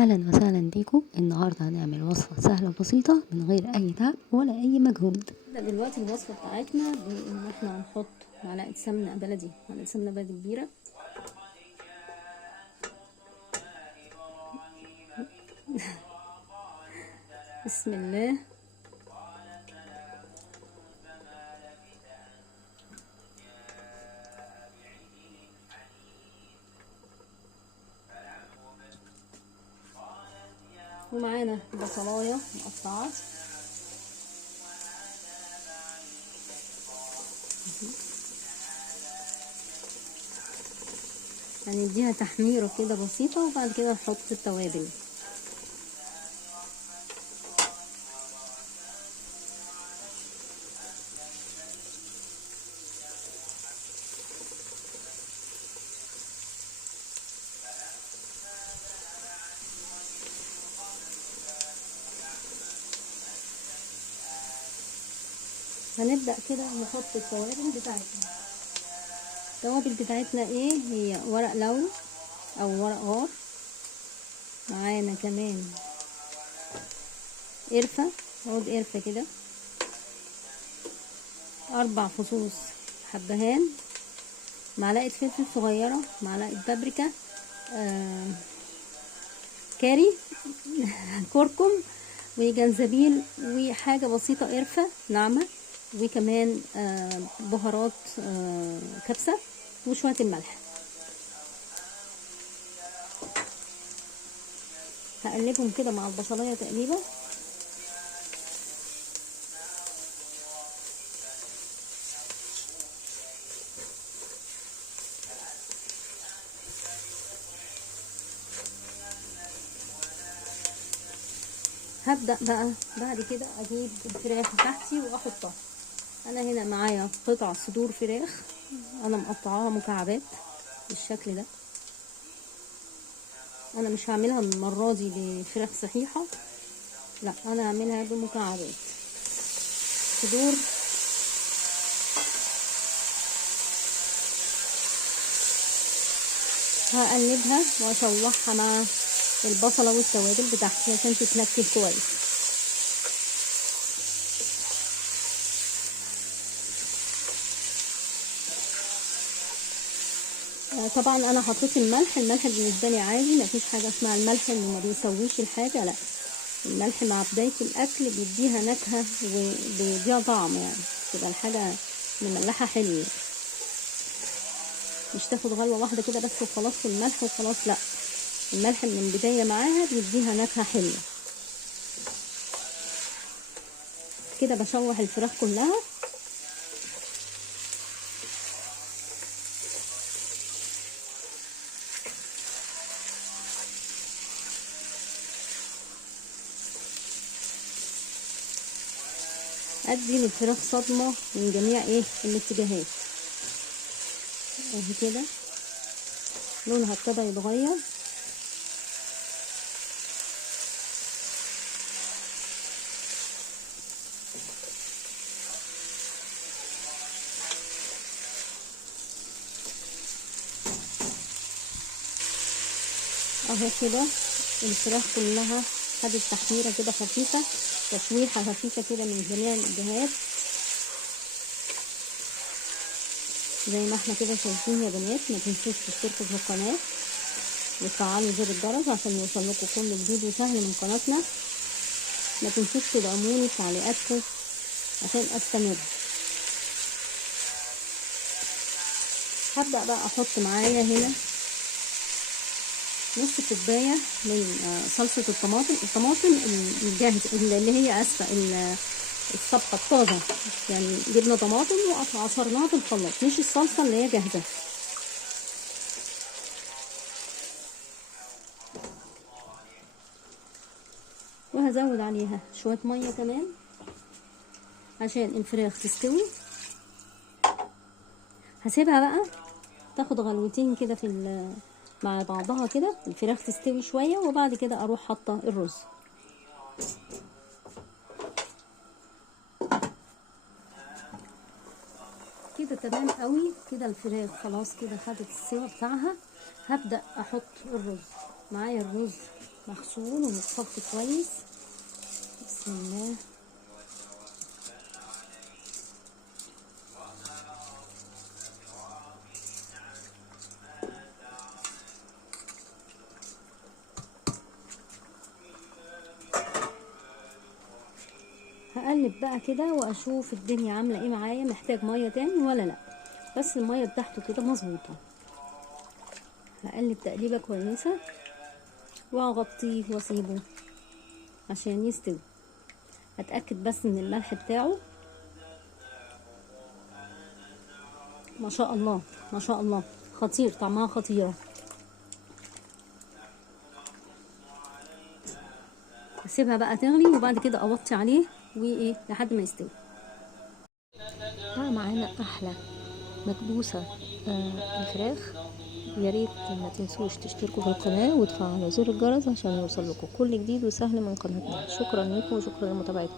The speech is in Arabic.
اهلا وسهلا بيكم. النهارده هنعمل وصفه سهله بسيطه من غير اي تعب ولا اي مجهود. دلوقتي الوصفه بتاعتنا بان احنا هنحط معلقه سمنه بلدي، كبيره. بسم الله. ومعانا بصلايه مقطعه، هنديها تحميره كده بسيطه وبعد كده نحط التوابل. هنبدأ كده نحط التوابل بتاعتنا. التوابل بتاعتنا ايه هي؟ ورق لوري او ورق غار، معانا كمان قرفة، عود قرفة كده، 4 فصوص حبهان، معلقة فلفل صغيرة، معلقة بابريكا، كاري كركم وجنزبيل وحاجة بسيطة قرفة ناعمة، وكمان بهارات كبسة وشوية الملح. هقلبهم كده مع البصلاية تقليبة. هبدأ بقى بعد كده اجيب الفراخ بتاعتي واحطها. انا هنا معايا قطع صدور فراخ، انا مقطعاها مكعبات بالشكل ده. انا مش هعملها المرة دي بفراخ صحيحة، لا انا هعملها بمكعبات صدور. هقلبها واشوحها مع البصلة والتوابل بتاعتي عشان تتنكل كويس. طبعا انا حطيت الملح بالنسبه لي عادي، مفيش حاجه اسمها الملح انه ما بيسويش الحاجه، لا، الملح مع بدايه الاكل بيديها نكهه وبيديها طعم، يعني تبقى الحاجه مملحه حلوه، مش تاخد غلوه واحده كده بس وخلاص في الملح وخلاص، لا، الملح من البدايه معاها بيديها نكهه حلوه. كده بشوح الفراخ كلها. ادي للفراخ صدمه من جميع الاتجاهات اهي كده، لونها ابتدى يتغير. اهو كده الفراخ كلها خدت تحميره كده خفيفه، تشويحه خفيفه كده من جميع الجهات زي ما احنا كده شايفين يا بنات. ما تنسوش تشتركوا في القناه وتفعلوا زر الجرس عشان يوصلكوا كل جديد وسهل من قناتنا. ما تنسوش تدعموني بتعليقاتكم عشان استمر. هبدأ بقى احط معايا هنا نص كوبايه من صلصه الطماطم الجاهزه اللي هي الصبحه الطازه، يعني جبنا طماطم وعصرناها في الخلاط، مش الصلصه اللي هي جاهزه. وهزود عليها شويه ميه كمان عشان الفراخ تستوي. هسيبها بقى تاخد غلوتين كده مع بعضها كده، الفراخ تستوي شويه وبعد كده اروح حاطه الرز. كده تمام قوي كده، الفراخ خلاص كده خدت السوا بتاعها. هبدأ احط الرز. معايا الرز مغسول ومتصفي كويس. بسم الله. هقلب بقى كده واشوف الدنيا عامله ايه معايا، محتاج ميه تاني ولا لا. بس الميه بتاعته كده مظبوطه. هقلب تقليبه كويسه واغطيه واسيبه عشان يستوي. هتاكد بس من الملح بتاعه. ما شاء الله ما شاء الله، خطير، طعمها خطيره. هسيبها بقى تغلي وبعد كده اوطي عليه وايه لحد ما يستوي. بقى معانا احلى مكبوسة الفراخ. يا ريت ما تنسوش تشتركوا في القناة وتفعلوا زر الجرس عشان يوصل لكم كل جديد وسهل من قناتنا. شكرا لكم وشكرا لمتابعتكم.